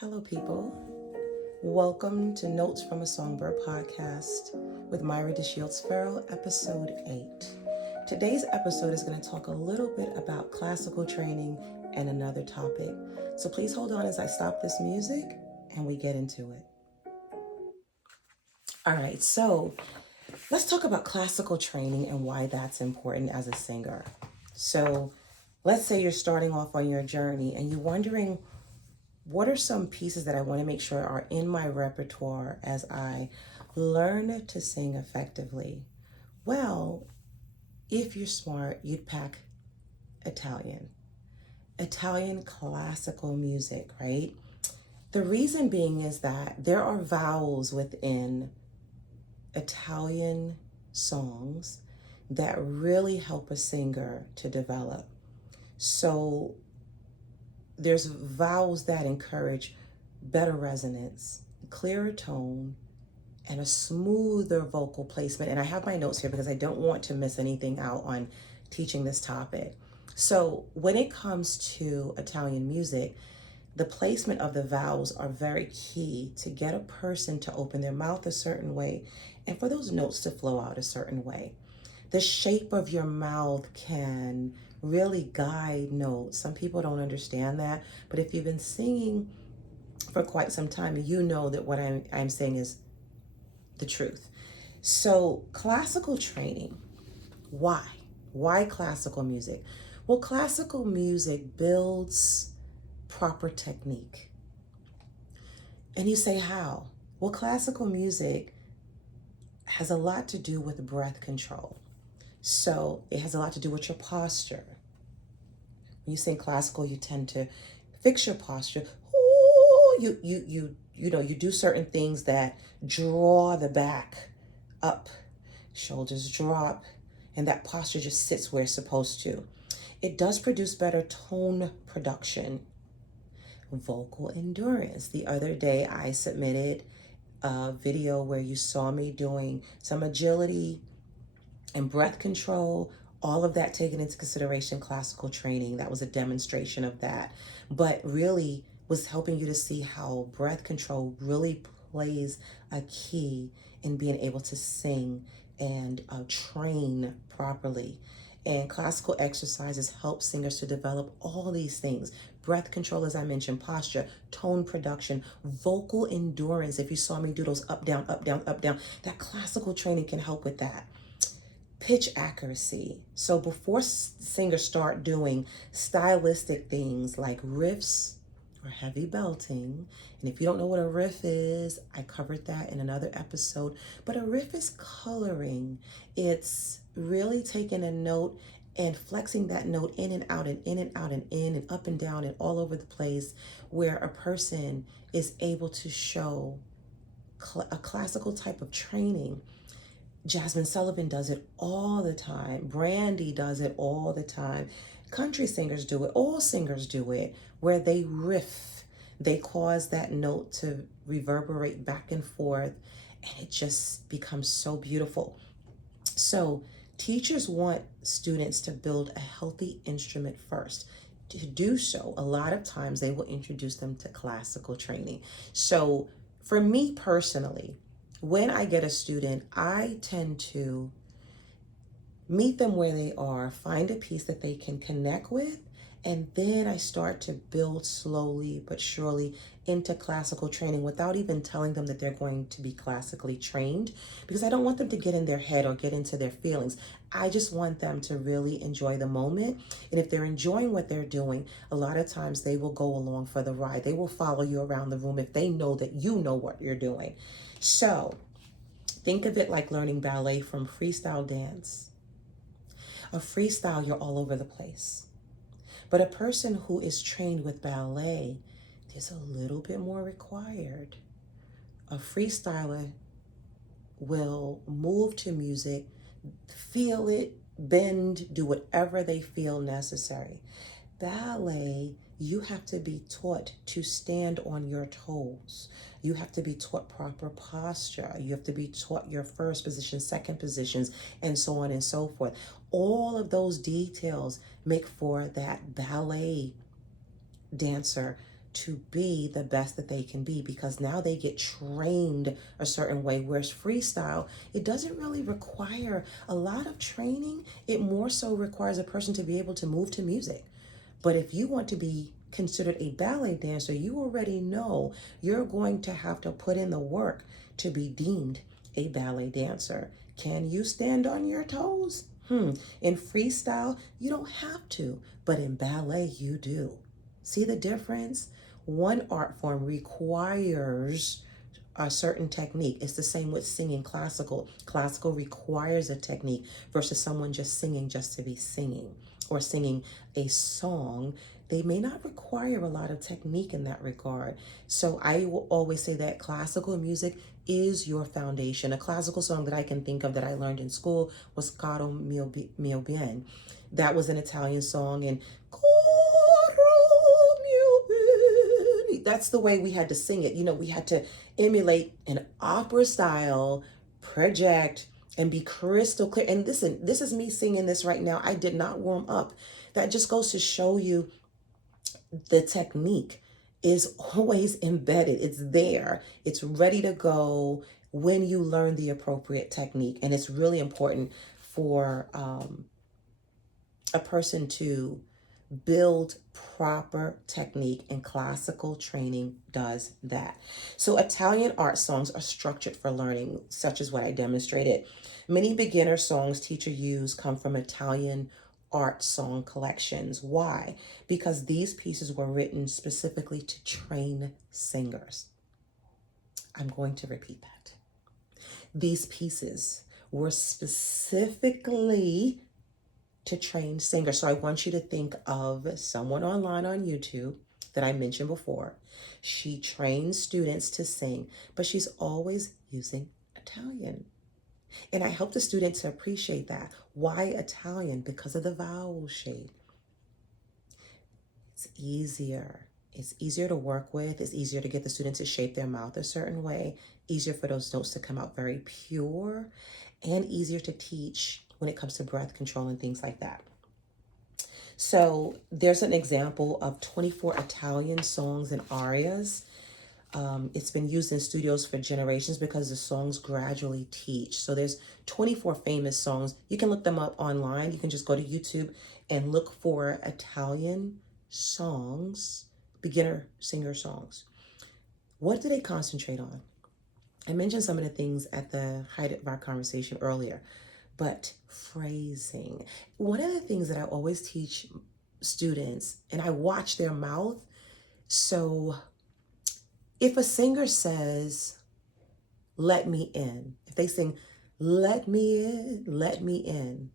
Hello, people. Welcome to Notes from a Songbird podcast with Myra DeShields Farrell, episode 8. Today's episode is going to talk a little bit about classical training and another topic. So please hold on as I stop this music and we get into it. All right, so let's talk about classical training and why that's important as a singer. So let's say you're starting off on your journey and you're wondering, what are some pieces that I want to make sure are in my repertoire as I learn to sing effectively? Well, if you're smart, you'd pack Italian. Italian classical music, right? The reason being is that there are vowels within Italian songs that really help a singer to develop. So there's vowels that encourage better resonance, clearer tone, and a smoother vocal placement. And I have my notes here because I don't want to miss anything out on teaching this topic. So when it comes to Italian music, the placement of the vowels are very key to get a person to open their mouth a certain way and for those notes to flow out a certain way. The shape of your mouth can really guide notes. Some people don't understand that, but if you've been singing for quite some time, you know that what I'm saying is the truth. So classical training, why? Why classical music? Well, classical music builds proper technique. And you say, how? Well, classical music has a lot to do with breath control. So it has a lot to do with your posture. When you sing classical, you tend to fix your posture. Ooh, you do certain things that draw the back up, shoulders drop, and that posture just sits where it's supposed to. It does produce better tone production, vocal endurance. The other day I submitted a video where you saw me doing some agility and breath control, all of that taken into consideration, classical training. That was a demonstration of that, but really was helping you to see how breath control really plays a key in being able to sing and train properly. And classical exercises help singers to develop all these things. Breath control, as I mentioned, posture, tone production, vocal endurance. If you saw me do those up, down, up, down, up, down, that classical training can help with that. Pitch accuracy. So before singers start doing stylistic things like riffs or heavy belting, and if you don't know what a riff is, I covered that in another episode, but a riff is coloring. It's really taking a note and flexing that note in and out and in and out and in and up and down and all over the place, where a person is able to show a classical type of training. Jasmine Sullivan does it all the time. Brandy does it all the time. Country singers do it. All singers do it, where they riff. They cause that note to reverberate back and forth, and it just becomes so beautiful. So teachers want students to build a healthy instrument first. To do so, a lot of times they will introduce them to classical training. So for me personally, when I get a student, I tend to meet them where they are, find a piece that they can connect with, and then I start to build slowly but surely into classical training without even telling them that they're going to be classically trained, because I don't want them to get in their head or get into their feelings. I just want them to really enjoy the moment. And if they're enjoying what they're doing, a lot of times they will go along for the ride. They will follow you around the room if they know that you know what you're doing. So think of it like learning ballet from freestyle dance. A freestyle, you're all over the place. But a person who is trained with ballet, there's a little bit more required. A freestyler will move to music, feel it, bend, do whatever they feel necessary. Ballet, you have to be taught to stand on your toes. You have to be taught proper posture. You have to be taught your first position, second positions, and so on and so forth. All of those details make for that ballet dancer to be the best that they can be, because now they get trained a certain way. Whereas freestyle, it doesn't really require a lot of training. It more so requires a person to be able to move to music. But if you want to be considered a ballet dancer, you already know you're going to have to put in the work to be deemed a ballet dancer. Can you stand on your toes? In freestyle, you don't have to, but in ballet, you do. See the difference? One art form requires a certain technique. It's the same with singing classical. Classical requires a technique versus someone just singing just to be singing, or singing a song. They may not require a lot of technique in that regard. So I will always say that classical music is your foundation. A classical song that I can think of that I learned in school was Caro mio bien. That was an Italian song, and that's the way we had to sing it. We had to emulate an opera style, project, and be crystal clear. And listen, this is me singing this right now. I did not warm up. That just goes to show you the technique is always embedded. It's there. It's ready to go when you learn the appropriate technique. And it's really important for a person to build proper technique, and classical training does that. So Italian art songs are structured for learning, such as what I demonstrated. Many beginner songs teacher use come from Italian art song collections. Why? Because these pieces were written specifically to train singers. I'm going to repeat that. These pieces were specifically to train singers. So I want you to think of someone online on YouTube that I mentioned before. She trains students to sing, but she's always using Italian. And I help the student to appreciate that. Why Italian? Because of the vowel shape. It's easier. It's easier to work with. It's easier to get the students to shape their mouth a certain way. Easier for those notes to come out very pure, and easier to teach when it comes to breath control and things like that. So there's an example of 24 Italian songs and arias. It's been used in studios for generations because the songs gradually teach. So there's 24 famous songs. You can look them up online. You can just go to YouTube and look for Italian songs, beginner singer songs. What do they concentrate on? I mentioned some of the things at the height of our conversation earlier, but phrasing. One of the things that I always teach students, and I watch their mouth. So if a singer says, let me in, if they sing, let me in, let me in.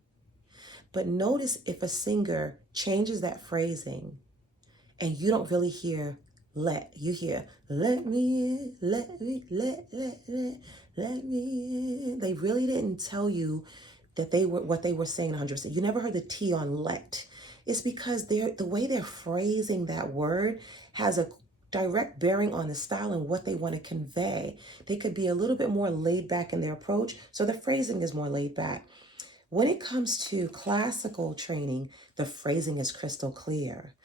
But notice if a singer changes that phrasing and you don't really hear let, you hear let me in, let me in. They really didn't tell you that they were what they were saying 100%. You never heard the T on let. It's because the way they're phrasing that word has a direct bearing on the style and what they want to convey. They could be a little bit more laid back in their approach, so the phrasing is more laid back. When it comes to classical training, the phrasing is crystal clear.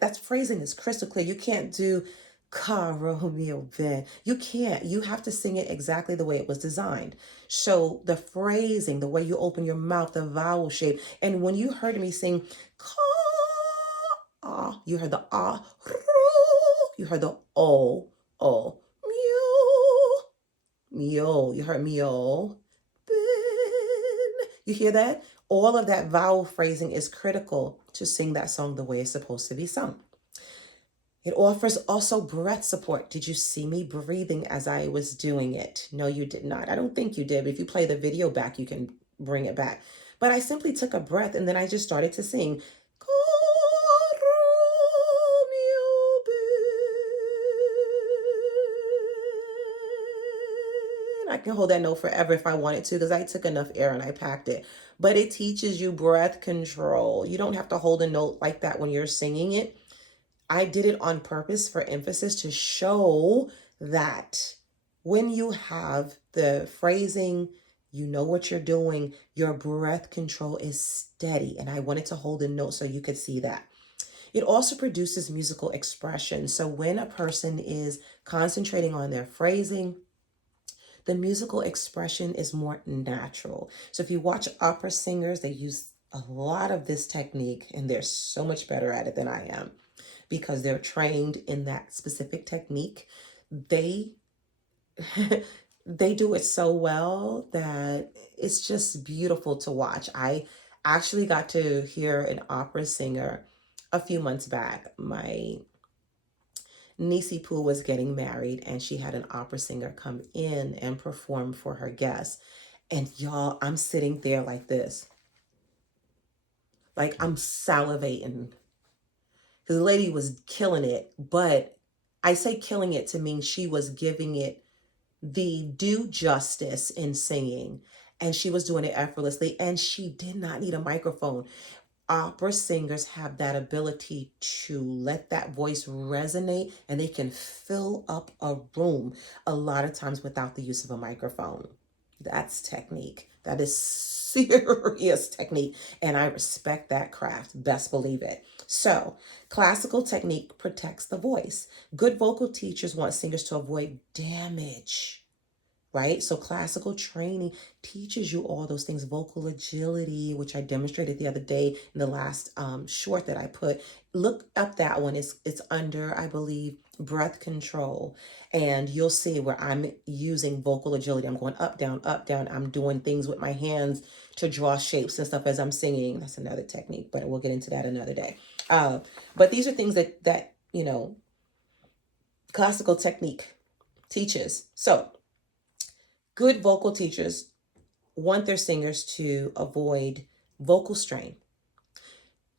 That phrasing is crystal clear. You can't do caro mio ben. You can't. You have to sing it exactly the way it was designed. So the phrasing, the way you open your mouth, the vowel shape. And when you heard me sing ah, you heard the ah, you heard the o, mio, you heard mio, ben. You hear that? All of that vowel phrasing is critical to sing that song the way it's supposed to be sung. It offers also breath support. Did you see me breathing as I was doing it? No, you did not. I don't think you did. But if you play the video back, you can bring it back. But I simply took a breath and then I just started to sing. I can hold that note forever if I wanted to because I took enough air and I packed it. But it teaches you breath control. You don't have to hold a note like that when you're singing it. I did it on purpose for emphasis to show that when you have the phrasing, you know what you're doing, your breath control is steady. And I wanted to hold a note so you could see that. It also produces musical expression. So when a person is concentrating on their phrasing, the musical expression is more natural. So if you watch opera singers, they use a lot of this technique, and they're so much better at it than I am because they're trained in that specific technique. They they do it so well that it's just beautiful to watch. I actually got to hear an opera singer a few months back. My niecey Pooh was getting married, and she had an opera singer come in and perform for her guests. And y'all, I'm sitting there like this, like I'm salivating. The lady was killing it, but I say killing it to mean she was giving it the due justice in singing, and she was doing it effortlessly, and she did not need a microphone. Opera singers have that ability to let that voice resonate, and they can fill up a room a lot of times without the use of a microphone. That's technique. That is serious technique, and I respect that craft. Best believe it. So, classical technique protects the voice. Good vocal teachers want singers to avoid damage, right? So classical training teaches you all those things, vocal agility, which I demonstrated the other day in the last short that I put. Look up that one. It's under, I believe, breath control. And you'll see where I'm using vocal agility. I'm going up, down, up, down. I'm doing things with my hands to draw shapes and stuff as I'm singing. That's another technique, but we'll get into that another day. But these are things that, classical technique teaches. So good vocal teachers want their singers to avoid vocal strain.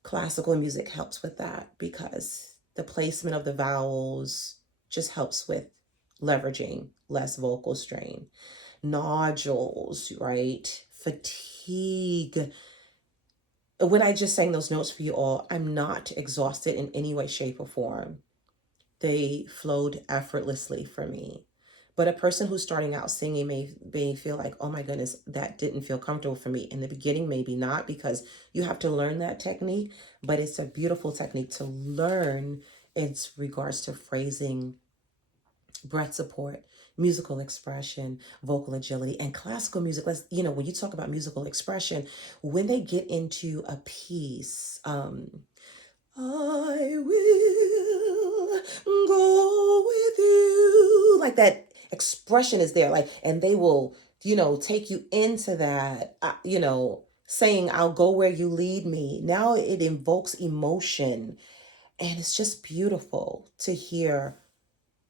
Classical music helps with that because the placement of the vowels just helps with leveraging less vocal strain. Nodules, right? Fatigue. When I just sang those notes for you all, I'm not exhausted in any way, shape, or form. They flowed effortlessly for me. But a person who's starting out singing may feel like, oh my goodness, that didn't feel comfortable for me. In the beginning, maybe not, because you have to learn that technique, but it's a beautiful technique to learn in regards to phrasing, breath support, musical expression, vocal agility, and classical music. When you talk about musical expression, when they get into a piece, I will go with you. Like that expression is there, like, and they will, take you into that, saying, I'll go where you lead me. Now it invokes emotion, and it's just beautiful to hear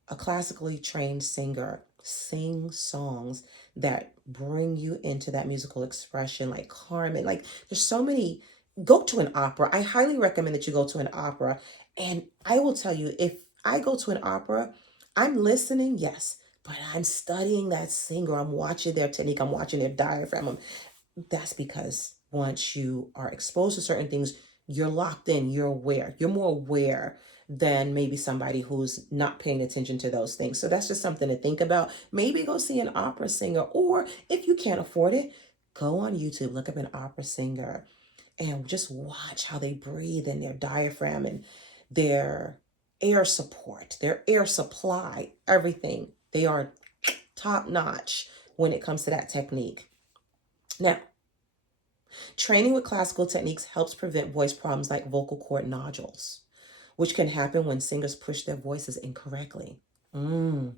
a classically trained singer sing songs that bring you into that musical expression, like Carmen. Like, there's so many. Go to an opera. I highly recommend that you go to an opera. And I will tell you, if I go to an opera, I'm listening, yes, but I'm studying that singer. I'm watching their technique. I'm watching their diaphragm. That's because once you are exposed to certain things, you're locked in, you're aware, you're more aware than maybe somebody who's not paying attention to those things. So that's just something to think about. Maybe go see an opera singer, or if you can't afford it, go on YouTube, look up an opera singer, and just watch how they breathe and their diaphragm and their air support, their air supply, everything. They are top notch when it comes to that technique. Now, training with classical techniques helps prevent voice problems like vocal cord nodules, which can happen when singers push their voices incorrectly. Mm.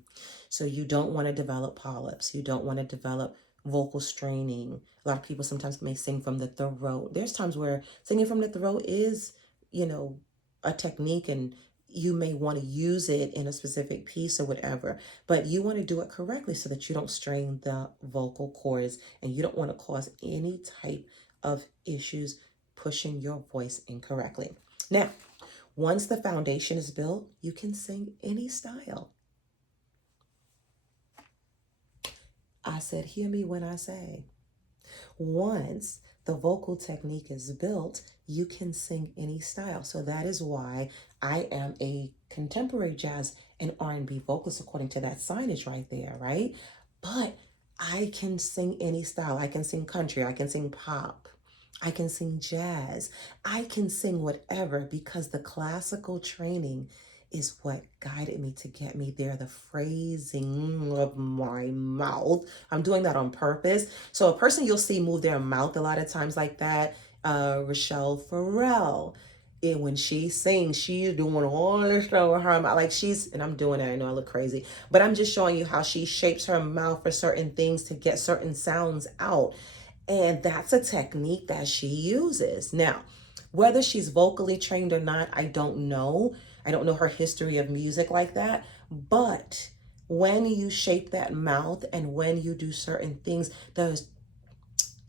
So you don't want to develop polyps. You don't want to develop vocal straining. A lot of people sometimes may sing from the throat. There's times where singing from the throat is, you know, a technique, and you may want to use it in a specific piece or whatever, but you want to do it correctly so that you don't strain the vocal cords, and you don't want to cause any type of issues pushing your voice incorrectly. Now, once the foundation is built, you can sing any style. I said, hear me when I say, once the vocal technique is built, you can sing any style. So that is why I am a contemporary jazz and R&B vocalist, according to that signage right there, right? But I can sing any style. I can sing country, I can sing pop, I can sing jazz. I can sing whatever because the classical training is what guided me to get me there. The phrasing of my mouth. I'm doing that on purpose. So a person you'll see move their mouth a lot of times like that, Rochelle Farrell. And when she sings, she's doing all this stuff with her mouth. Like and I'm doing it, I know I look crazy, but I'm just showing you how she shapes her mouth for certain things to get certain sounds out. And that's a technique that she uses. Now, whether she's vocally trained or not, I don't know. I don't know her history of music like that. But when you shape that mouth and when you do certain things, the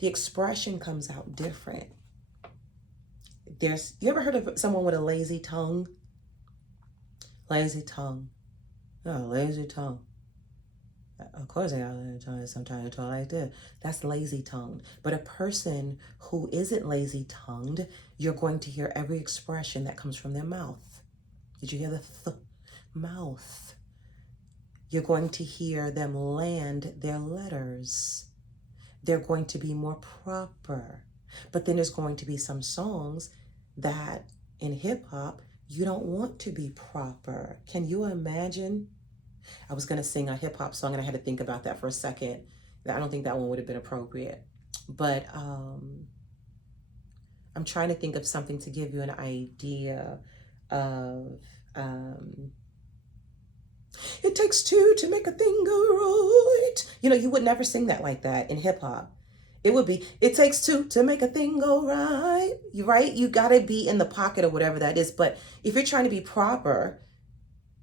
expression comes out different. You ever heard of someone with a lazy tongue? Lazy tongue. Oh, lazy tongue. Of course, I got sometimes I talk like this. That's lazy tongued. But a person who isn't lazy tongued, you're going to hear every expression that comes from their mouth. Did you hear the mouth? You're going to hear them land their letters. They're going to be more proper. But then there's going to be some songs that in hip hop, you don't want to be proper. Can you imagine? I was going to sing a hip hop song and I had to think about that for a second. I don't think that one would have been appropriate. But I'm trying to think of something to give you an idea of it takes two to make a thing go right. You know, you would never sing that like that in hip hop. It would be, it takes two to make a thing go right. Right? You got to be in the pocket or whatever that is. But if you're trying to be proper,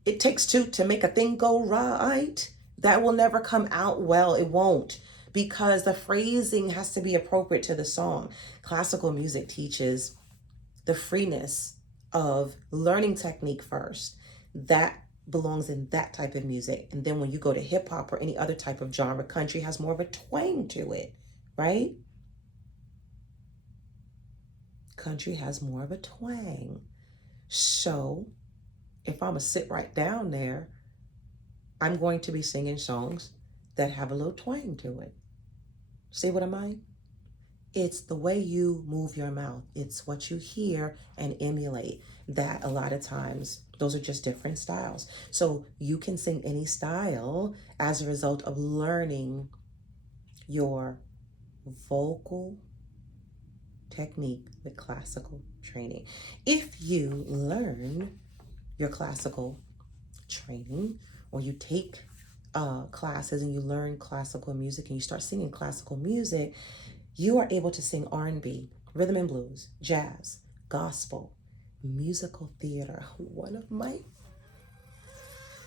it takes two to make a thing go right. That will never come out well. It won't, because the phrasing has to be appropriate to the song. Classical music teaches the freeness of learning technique first. That belongs in that type of music. And then when you go to hip hop or any other type of genre, country has more of a twang to it, right? Country has more of a twang. So if I'm going to sit right down there, I'm going to be singing songs that have a little twang to it. See what I mean? It's the way you move your mouth. It's what you hear and emulate. That a lot of times, those are just different styles. So you can sing any style as a result of learning your vocal technique with classical training. If you learn your classical training, or you take classes and you learn classical music and you start singing classical music, you are able to sing R&B, rhythm and blues, jazz, gospel, musical theater. One of my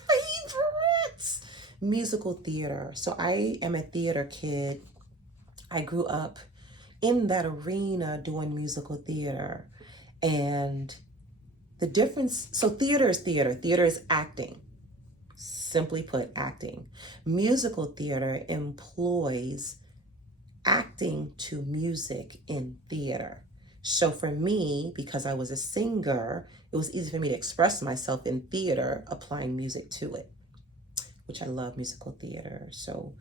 favorites. Musical theater. So I am a theater kid. I grew up in that arena doing musical theater. And the difference, so theater is theater. Theater is acting. Simply put, acting. Musical theater employs acting to music in theater. So for me, because I was a singer, it was easy for me to express myself in theater, applying music to it, which I love musical theater. So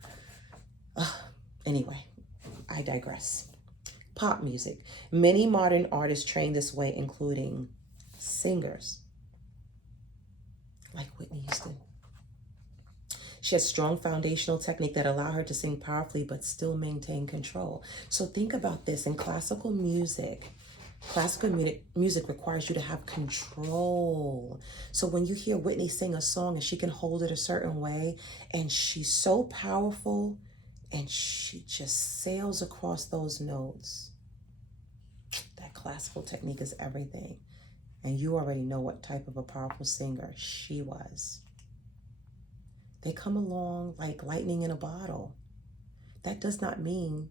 anyway, I digress. Pop music. Many modern artists train this way, including singers like Whitney Houston. She has strong foundational technique that allow her to sing powerfully but still maintain control. So think about this. In classical music requires you to have control. So when you hear Whitney sing a song and she can hold it a certain way, and she's so powerful and she just sails across those notes, that classical technique is everything. And you already know what type of a powerful singer she was. They come along like lightning in a bottle. That does not mean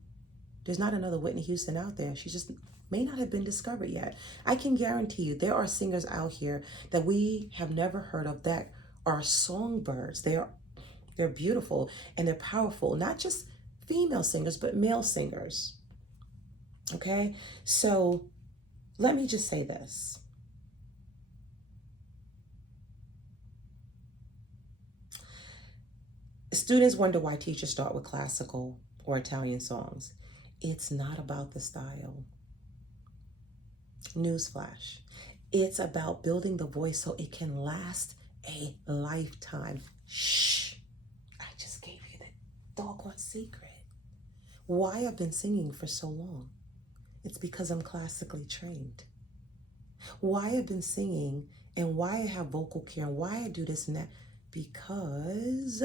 there's not another Whitney Houston out there. She just may not have been discovered yet. I can guarantee you there are singers out here that we have never heard of that are songbirds. They're beautiful and they're powerful. Not just female singers, but male singers. Okay? So let me just say this. Students wonder why teachers start with classical or Italian songs. It's not about the style. Newsflash. It's about building the voice so it can last a lifetime. Shh. I just gave you the doggone secret. Why I've been singing for so long? It's because I'm classically trained. Why I've been singing and why I have vocal care and why I do this and that? Because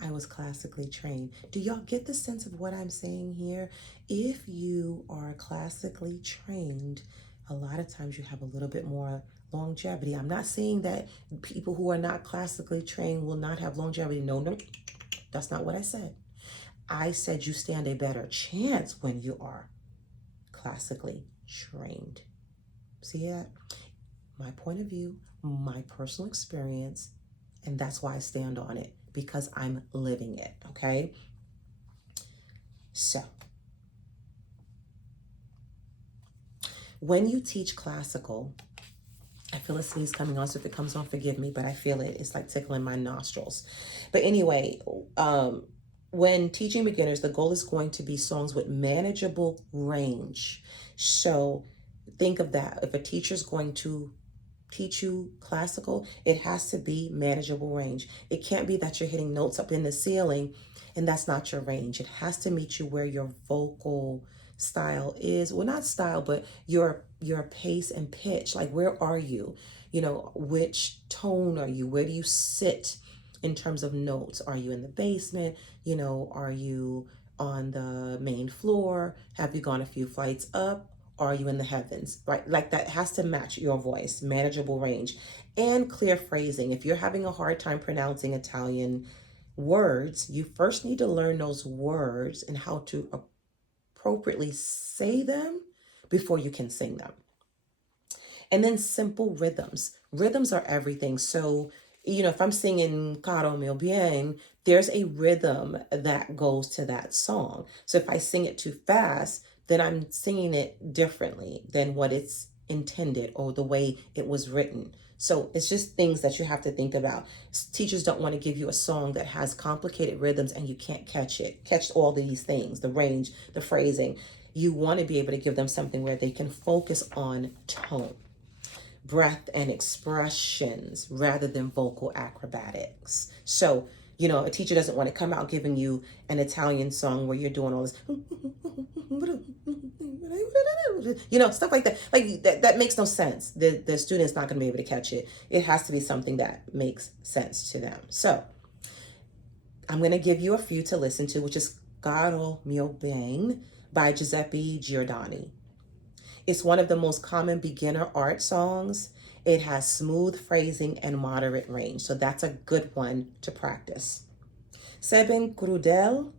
I was classically trained. Do y'all get the sense of what I'm saying here? If you are classically trained, a lot of times you have a little bit more longevity. I'm not saying that people who are not classically trained will not have longevity. No, no, that's not what I said. I said you stand a better chance when you are classically trained. See that? My point of view, my personal experience, and that's why I stand on it, because I'm living it, okay? So, when you teach classical, I feel a sneeze coming on, so if it comes on, forgive me, but I feel it. It's like tickling my nostrils. But anyway, when teaching beginners, the goal is going to be songs with manageable range. So think of that. If a teacher's going to teach you classical, it has to be manageable range. It can't be that you're hitting notes up in the ceiling and that's not your range. It has to meet you where your vocal style is. Well, not style, but your pace and pitch. Like, where are you? You know, which tone are you? Where do you sit in terms of notes? Are you in the basement? You know, are you on the main floor? Have you gone a few flights up? Are you in the heavens, right? Like, that has to match your voice, manageable range, and clear phrasing. If you're having a hard time pronouncing Italian words, you first need to learn those words and how to appropriately say them before you can sing them. And then simple rhythms. Rhythms are everything. So, you know, if I'm singing Caro mio bien, there's a rhythm that goes to that song. So if I sing it too fast, then I'm singing it differently than what it's intended or the way it was written. So it's just things that you have to think about. Teachers don't want to give you a song that has complicated rhythms and you can't catch all these things, the range, the phrasing. You want to be able to give them something where they can focus on tone, breath, and expressions rather than vocal acrobatics. So, you know, a teacher doesn't want to come out giving you an Italian song where you're doing all this, you know, stuff like that. Like, that makes no sense. The student's not going to be able to catch it. It has to be something that makes sense to them. So I'm going to give you a few to listen to, which is Caro mio ben by Giuseppe Giordani. It's one of the most common beginner art songs. It has smooth phrasing and moderate range, so that's a good one to practice. Se ben crudel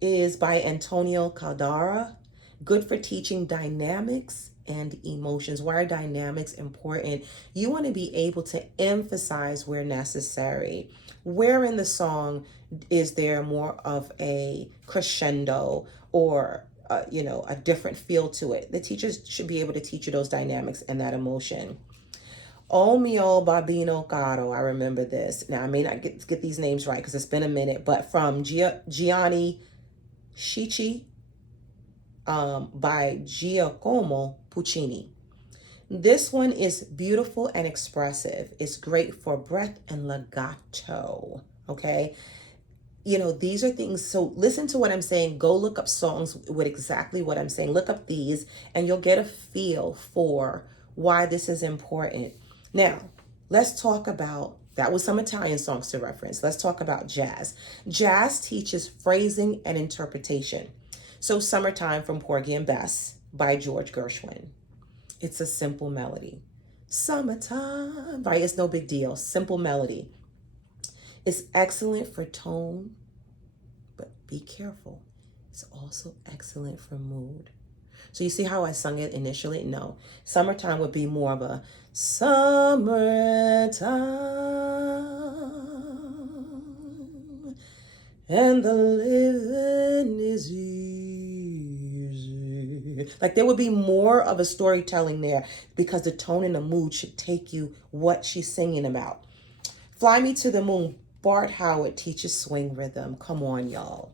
is by Antonio Caldara. Good for teaching dynamics and emotions. Why are dynamics important? You want to be able to emphasize where necessary. Where in the song is there more of a crescendo or you know, a different feel to it? The teachers should be able to teach you those dynamics and that emotion. O mio bambino caro, I remember this. Now, I may not get these names right because it's been a minute, but from Gianni Schicchi by Giacomo Puccini. This one is beautiful and expressive. It's great for breath and legato, okay? You know, these are things. So listen to what I'm saying. Go look up songs with exactly what I'm saying. Look up these and you'll get a feel for why this is important. Now, let's talk about, that was some Italian songs to reference. Let's talk about jazz. Jazz teaches phrasing and interpretation. So Summertime from Porgy and Bess by George Gershwin. It's a simple melody. Summertime, right? It's no big deal. Simple melody. It's excellent for tone, but be careful. It's also excellent for mood. So you see how I sung it initially? No. Summertime would be more of a summertime and the living is easy. Like, there would be more of a storytelling there because the tone and the mood should take you what she's singing about. Fly Me to the Moon, Bart Howard teaches swing rhythm. Come on, y'all.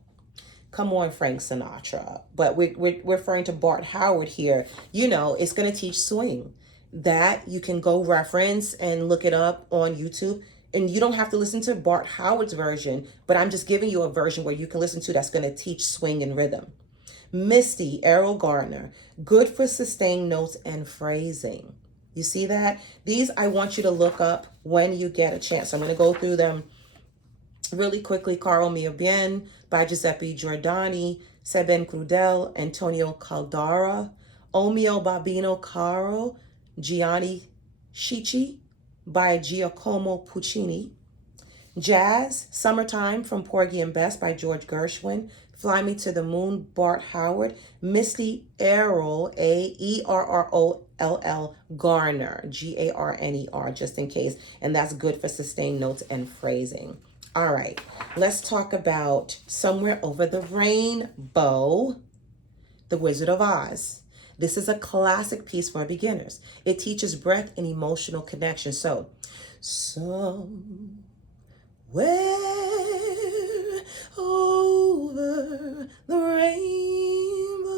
Come on, Frank Sinatra. But we're referring to Bart Howard here. You know, it's going to teach swing. That you can go reference and look it up on YouTube. And you don't have to listen to Bart Howard's version, but I'm just giving you a version where you can listen to that's going to teach swing and rhythm. Misty, Errol Gardner, good for sustained notes and phrasing. You see that? These I want you to look up when you get a chance. I'm going to go through them really quickly. Caro Mio Bien by Giuseppe Giordani, Seben Crudel, Antonio Caldara, O Mio Babino Caro, Gianni Schicchi by Giacomo Puccini, Jazz, Summertime from Porgy and Bess by George Gershwin, Fly Me to the Moon, Bart Howard, Misty Errol, Aerroll, Garner, Garner, just in case. And that's good for sustained notes and phrasing. All right, let's talk about Somewhere Over the Rainbow, The Wizard of Oz. This is a classic piece for beginners. It teaches breath and emotional connection. So, somewhere over the rainbow,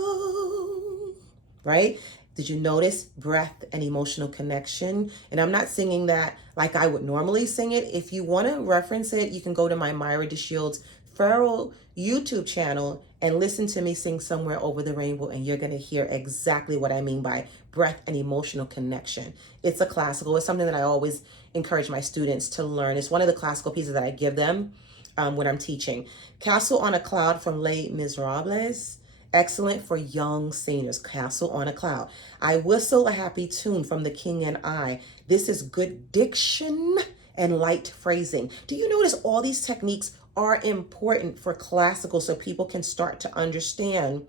right? Did you notice breath and emotional connection? And I'm not singing that like I would normally sing it. If you want to reference it, you can go to my Myra DeShields Farrell YouTube channel and listen to me sing Somewhere Over the Rainbow, and you're going to hear exactly what I mean by breath and emotional connection. It's a classical. It's something that I always encourage my students to learn. It's one of the classical pieces that I give them when I'm teaching. Castle on a Cloud from Les Miserables. Excellent for young seniors. Castle on a Cloud. I Whistle a Happy Tune from The King and I. This is good diction and light phrasing. Do you notice all these techniques are important for classical so people can start to understand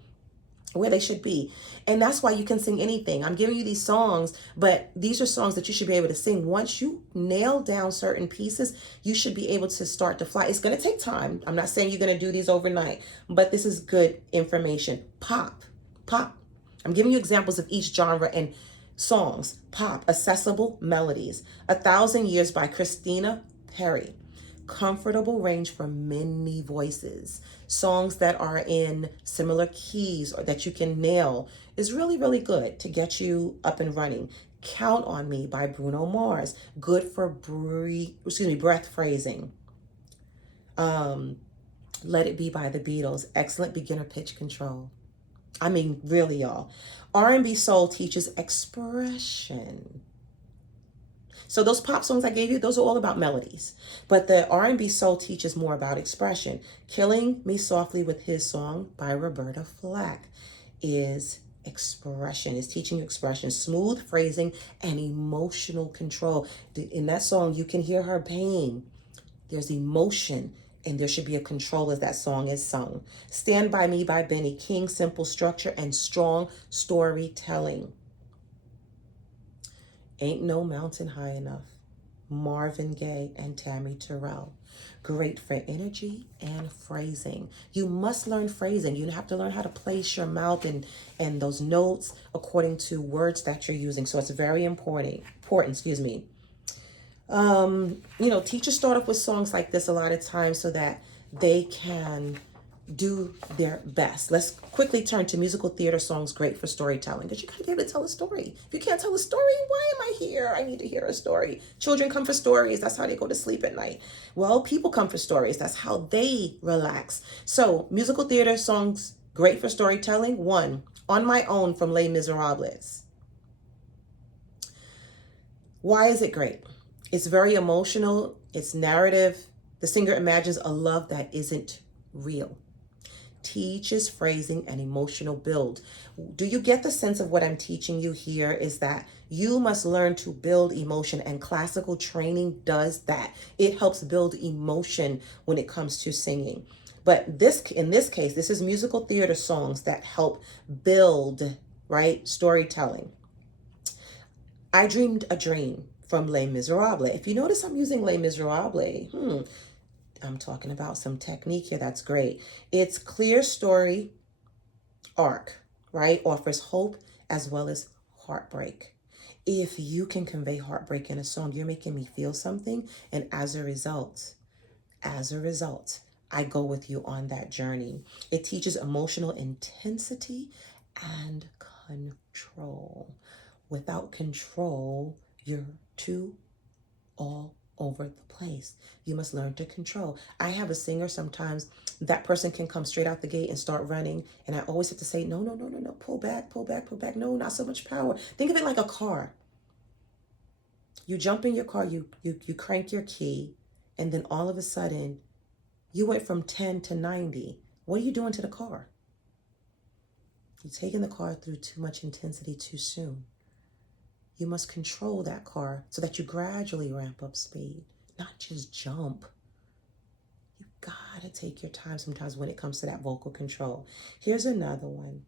where they should be? And that's why you can sing anything. I'm giving you these songs, but these are songs that you should be able to sing. Once you nail down certain pieces, you should be able to start to fly. It's going to take time. I'm not saying you're going to do these overnight, but this is good information. Pop. I'm giving you examples of each genre and songs. Pop, accessible melodies. 1,000 Years by Christina Perry. Comfortable range for many voices. Songs that are in similar keys or that you can nail is really, really good to get you up and running. Count on Me by Bruno Mars. Good for breath phrasing. Let It Be by the Beatles. Excellent beginner pitch control. I mean, really, y'all. R&B soul teaches expression. So those pop songs I gave you, those are all about melodies. But the R&B soul teaches more about expression. Killing Me Softly with His Song by Roberta Flack is expression. It's teaching you expression, smooth phrasing, and emotional control. In that song, you can hear her pain. There's emotion, and there should be a control as that song is sung. Stand By Me by Benny King, simple structure and strong storytelling. Ain't No Mountain High Enough, Marvin Gaye and Tammy Terrell. Great for energy and phrasing. You must learn phrasing. You have to learn how to place your mouth and those notes according to words that you're using. So it's very important. Teachers start off with songs like this a lot of times so that they can do their best. Let's quickly turn to musical theater songs, great for storytelling, because you gotta be able to tell a story. If you can't tell a story, why am I here? I need to hear a story. Children come for stories. That's how they go to sleep at night. Well, people come for stories. That's how they relax. So musical theater songs, great for storytelling. 1, On My Own from Les Miserables. Why is it great? It's very emotional. It's narrative. The singer imagines a love that isn't real. Teaches phrasing and emotional build. Do you get the sense of what I'm teaching you here is that you must learn to build emotion, and classical training does that. It helps build emotion when it comes to singing. But in this case, this is musical theater songs that help build, right, storytelling. I Dreamed a Dream from Les Miserables. If you notice, I'm using Les Miserables. I'm talking about some technique here. That's great. It's clear story arc, right? Offers hope as well as heartbreak. If you can convey heartbreak in a song, you're making me feel something. And as a result, I go with you on that journey. It teaches emotional intensity and control. Without control, you're too all over the place. You must learn to control. I have a singer sometimes, that person can come straight out the gate and start running. And I always have to say, no, no, no, no, no, pull back, pull back, pull back. No, not so much power. Think of it like a car. You jump in your car, you crank your key, and then all of a sudden, you went from 10 to 90. What are you doing to the car? You're taking the car through too much intensity too soon. You must control that car so that you gradually ramp up speed, not just jump. You gotta take your time sometimes when it comes to that vocal control. Here's another one.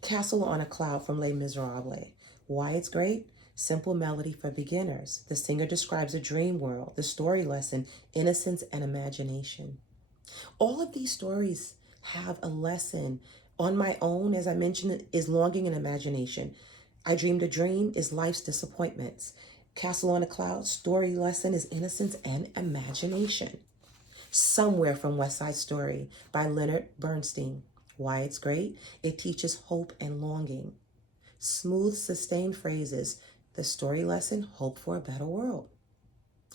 Castle on a Cloud from Les Miserables. Why it's great? Simple melody for beginners. The singer describes a dream world, the story lesson, innocence and imagination. All of these stories have a lesson. On My Own, as I mentioned, is longing and imagination. I Dreamed a Dream is life's disappointments. Castle on a Cloud, story lesson is innocence and imagination. Somewhere from West Side Story by Leonard Bernstein. Why it's great? It teaches hope and longing. Smooth, sustained phrases. The story lesson, hope for a better world.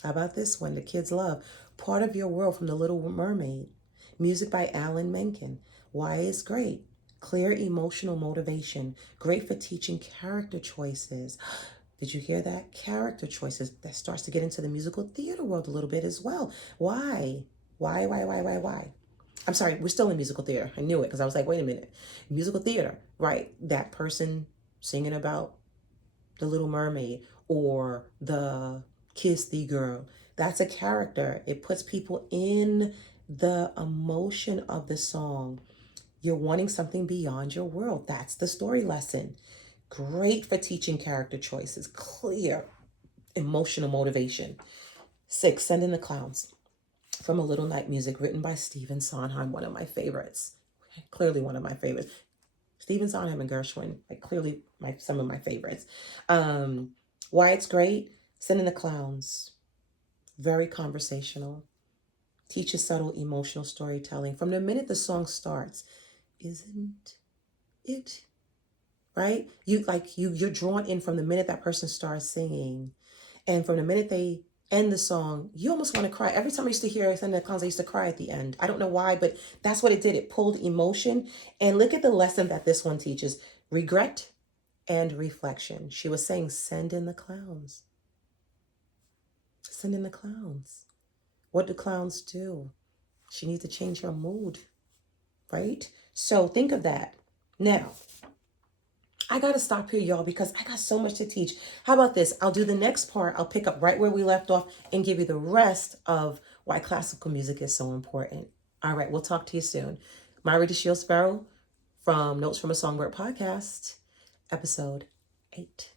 How about this one? The kids love Part of Your World from The Little Mermaid. Music by Alan Menken. Why it's great? Clear emotional motivation. Great for teaching character choices. Did you hear that? Character choices. That starts to get into the musical theater world a little bit as well. Why? Why? I'm sorry, we're still in musical theater. I knew it because I was like, wait a minute. Musical theater, right? That person singing about the Little Mermaid or the Kiss the Girl. That's a character. It puts people in the emotion of the song. You're wanting something beyond your world. That's the story lesson. Great for teaching character choices. Clear emotional motivation. 6, Send in the Clowns from A Little Night Music, written by Stephen Sondheim, one of my favorites. Clearly one of my favorites. Stephen Sondheim and Gershwin, like clearly some of my favorites. Why it's great? Send in the Clowns. Very conversational. Teaches subtle emotional storytelling. From the minute the song starts, isn't it? Right? You're drawn in from the minute that person starts singing. And from the minute they end the song, you almost want to cry. Every time I used to hear Send in the Clowns, I used to cry at the end. I don't know why, but that's what it did. It pulled emotion. And look at the lesson that this one teaches. Regret and reflection. She was saying, send in the clowns. Send in the clowns. What do clowns do? She needs to change her mood, right? So think of that. Now, I got to stop here, y'all, because I got so much to teach. How about this? I'll do the next part. I'll pick up right where we left off and give you the rest of why classical music is so important. All right, we'll talk to you soon. Myra DeShield Sparrow from Notes from a Songbird podcast, episode 8.